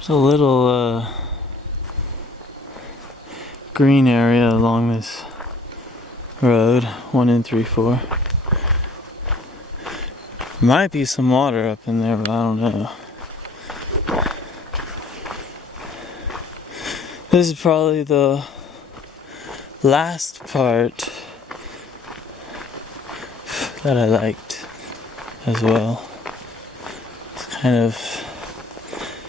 There's a little green area along this road, 1 and 3/4. Might be some water up in there, but I don't know. This is probably the last part that I liked as well. It's kind of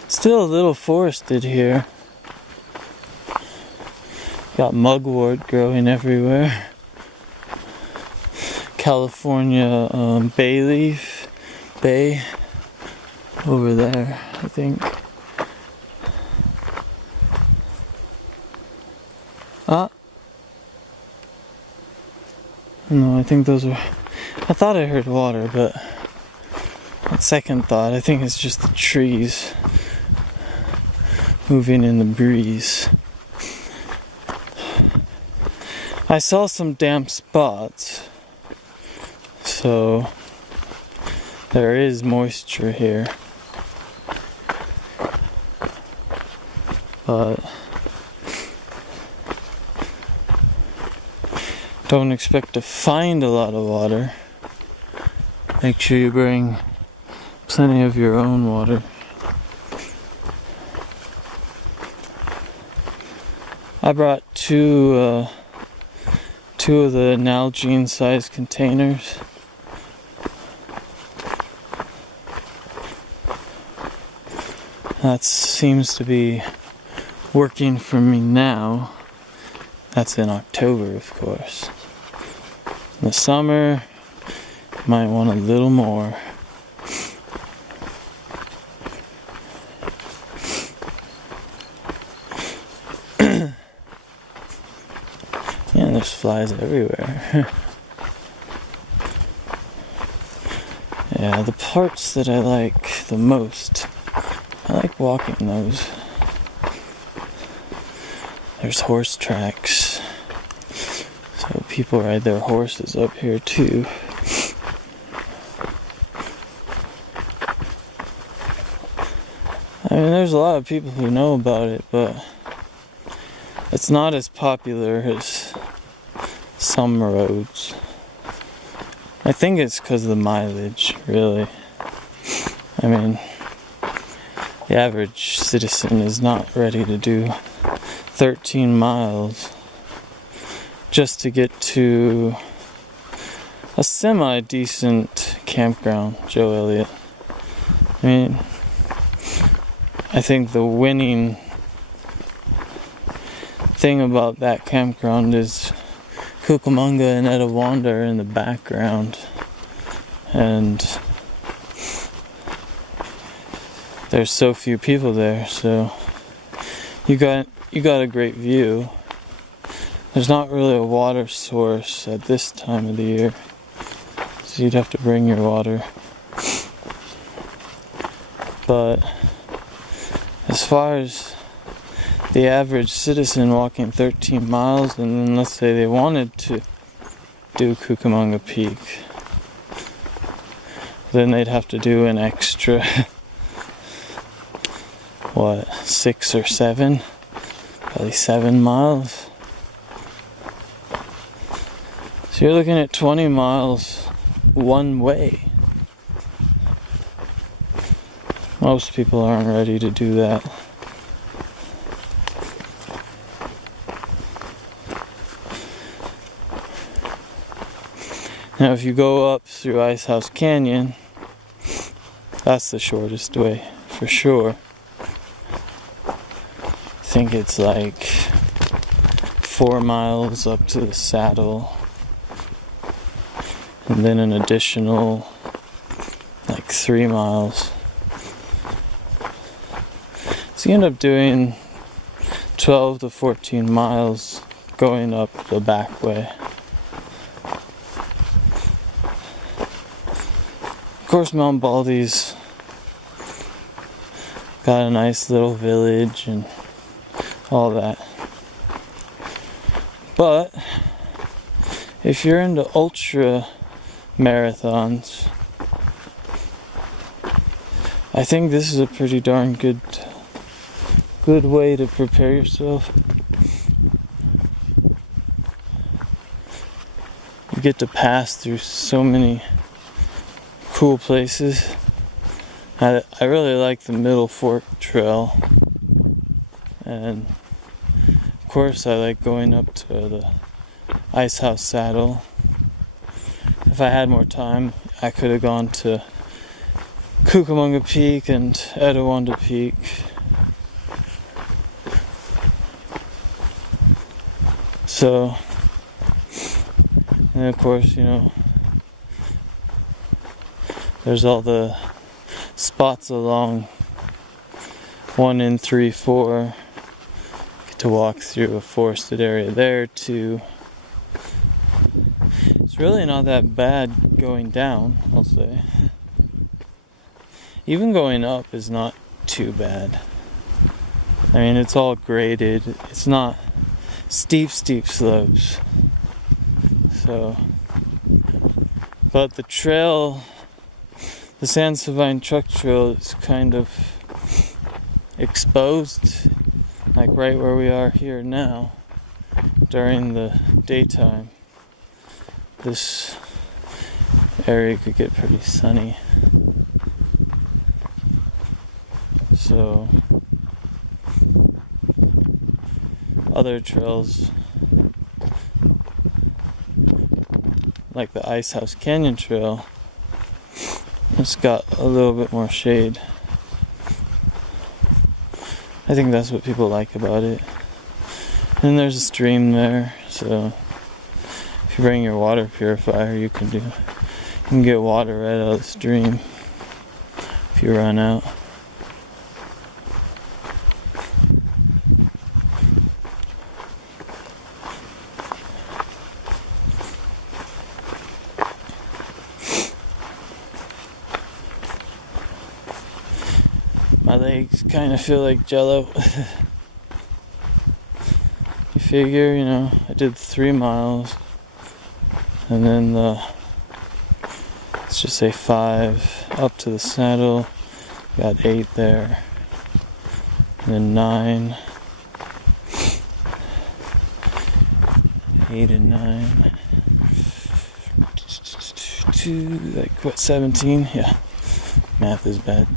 still a little forested here. Got mugwort growing everywhere. California bay over there, I think. No, I think those are... I thought I heard water, but on second thought, I think it's just the trees moving in the breeze. I saw some damp spots, so there is moisture here, but don't expect to find a lot of water. Make sure you bring plenty of your own water. I brought two of the Nalgene sized containers. That seems to be working for me now. That's in October, of course. In the summer, might want a little more. Yeah, there's flies everywhere. Yeah, the parts that I like the most, I like walking those. There's horse tracks, so people ride their horses up here too. I mean, there's a lot of people who know about it, but it's not as popular as some roads. I think it's because of the mileage, really. I mean, the average citizen is not ready to do 13 miles just to get to a semi-decent campground, Joe Elliott. I mean, I think the winning thing about that campground is Cucamonga and Etowanda are in the background, and there's so few people there, so you got a great view. There's not really a water source at this time of the year, so you'd have to bring your water. But as far as the average citizen walking 13 miles, and then let's say they wanted to do Cucamonga Peak, then they'd have to do an extra 6 or 7, probably 7 miles. So you're looking at 20 miles one way. Most people aren't ready to do that. Now if you go up through Icehouse Canyon, that's the shortest way, for sure. I think it's like 4 miles up to the saddle, and then an additional like 3 miles. So you end up doing 12 to 14 miles going up the back way. Of course, Mount Baldy's got a nice little village and all that. But if you're into ultra marathons, I think this is a pretty darn good good way to prepare yourself. You get to pass through so many cool places. I really like the Middle Fork Trail, and of course I like going up to the Ice House Saddle. If I had more time, I could have gone to Cucamonga Peak and Etowanda Peak. So, and of course, you know, there's all the spots along 1 and 3, 4. Get to walk through a forested area there too. It's really not that bad going down, I'll say. Even going up is not too bad. I mean, it's all graded. It's not steep slopes. So, but the trail, the San Savine Truck Trail, is kind of exposed, like right where we are here now, during the daytime. This area could get pretty sunny. So, other trails, like the Ice House Canyon Trail, it's got a little bit more shade. I think that's what people like about it. And there's a stream there, so if you bring your water purifier, you can get water right out of the stream if you run out. My legs kind of feel like jello. You figure, you know, I did 3 miles, and then let's just say 5 up to the saddle, got 8 there, and then 9, 8 and 9, 2, like what, 17? Yeah, math is bad.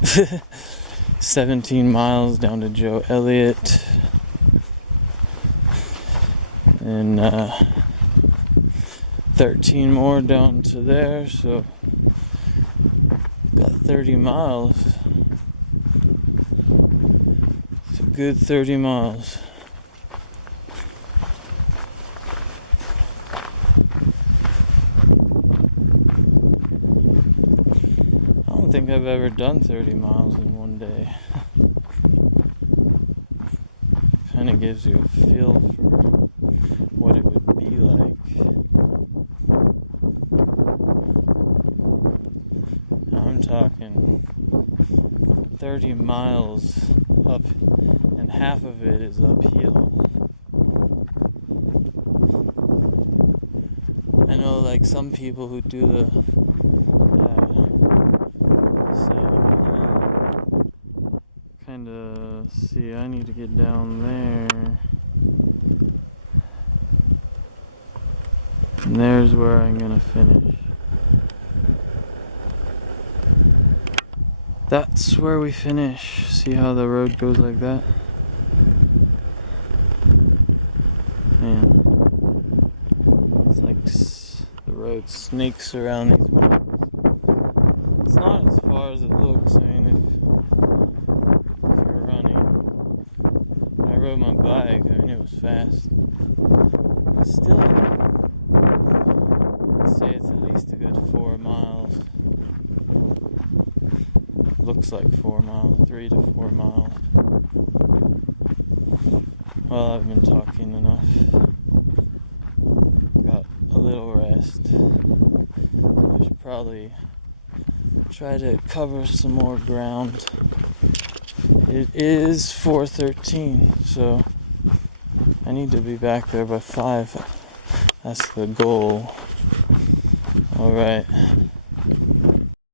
17 miles down to Joe Elliott, and 13 more down to there, so got 30 miles. It's a good 30 miles. I don't think I've ever done 30 miles in one day. Kind of gives you a feel for what it would be like. I'm talking 30 miles up, and half of it is uphill. I know, like, some people who do the see, I need to get down there, and there's where I'm gonna finish. That's where we finish. See how the road goes like that? Man, it's like the road snakes around these mountains. It's not as far as it looks. I mean, if you're running, when I rode my bike, I mean, it was fast. But still, I'd say it's at least a good 4 miles. Looks like 4 miles, 3 to 4 miles. Well, I've been talking enough. Got a little rest. I should probably try to cover some more ground. It is 4:13, so I need to be back there by 5. That's the goal. Alright.